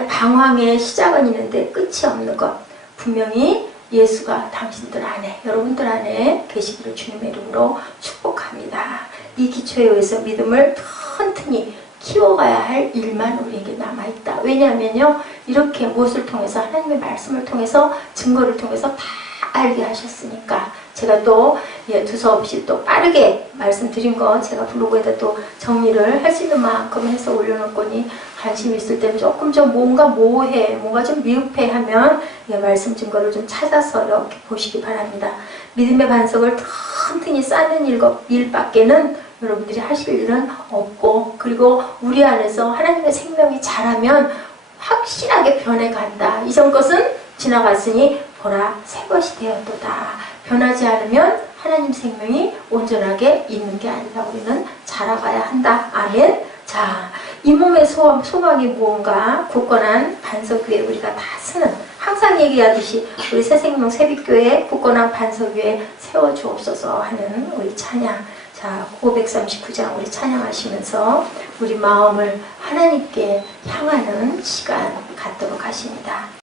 방황의 시작은 있는데 끝이 없는 것. 분명히 예수가 당신들 안에, 여러분들 안에 계시기를 주님의 이름으로 축복합니다. 이 기초에 의해서 믿음을 튼튼히 키워가야 할 일만 우리에게 남아있다. 왜냐하면요, 이렇게 무엇을 통해서, 하나님의 말씀을 통해서, 증거를 통해서 다 알게 하셨으니까. 제가 또 두서없이 또 빠르게 말씀드린 거 제가 블로그에다 또 정리를 할 수 있는 만큼 해서 올려놓을 거니, 관심 있을 때는 조금 좀 뭔가 모호해, 뭔가 좀 미흡해 하면 말씀 증거를 좀 찾아서 이렇게 보시기 바랍니다. 믿음의 반석을 튼튼히 쌓는 일밖에는 여러분들이 하실 일은 없고, 그리고 우리 안에서 하나님의 생명이 자라면 확실하게 변해간다. 이전 것은 지나갔으니 보라 새 것이 되었도다. 변하지 않으면 하나님 생명이 온전하게 있는 게 아니라 우리는 자라가야 한다. 아멘. 자, 이 몸의 소망이 무언가 굳건한 반석 위에 우리가 다 쓰는, 항상 얘기하듯이 우리 새생명 새빛교회 굳건한 반석 위에 세워주옵소서 하는 우리 찬양. 자, 539장 우리 찬양하시면서 우리 마음을 하나님께 향하는 시간 갖도록 하십니다.